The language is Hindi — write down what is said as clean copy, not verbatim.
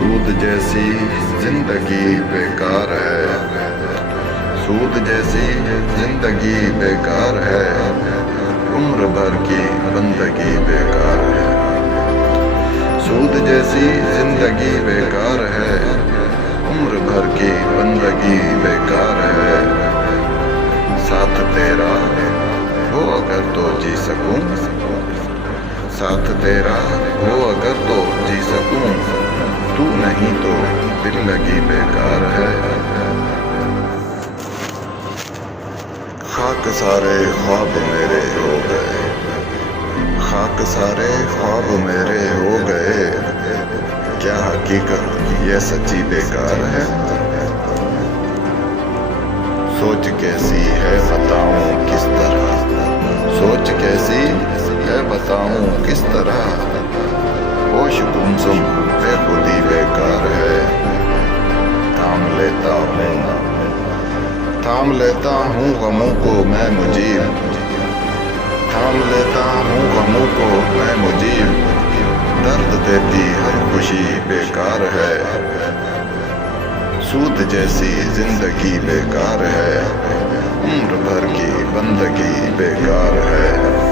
सूद जैसी जिंदगी बेकार है, सूद जैसी जिंदगी बेकार है, उम्र भर की बंदगी बेकार है। सूद जैसी जिंदगी बेकार है, उम्र भर की बंदगी बेकार है। साथ तेरा हो अगर तो जी सकूं, साथ तेरा हो अगर तो जी सकूं, तू नहीं तो दिल लगी बेकार है। खाक सारे ख्वाब मेरे हो गए, खाक सारे ख्वाब मेरे हो गए, क्या हकीकत ये सच्ची बेकार है। सोच कैसी है बताऊं किस तरह, सोच कैसी है बताऊं किस तरह, होश गुमसुम बेखुदी बेकार है। थाम लेता हूँ, थाम लेता हूँ गमों को मैं मुजीब, थाम लेता हूँ गमों को मैं मुजीब, दर्द देती हर खुशी बेकार है। सूद जैसी जिंदगी बेकार है, उम्र भर की बंदगी बेकार है।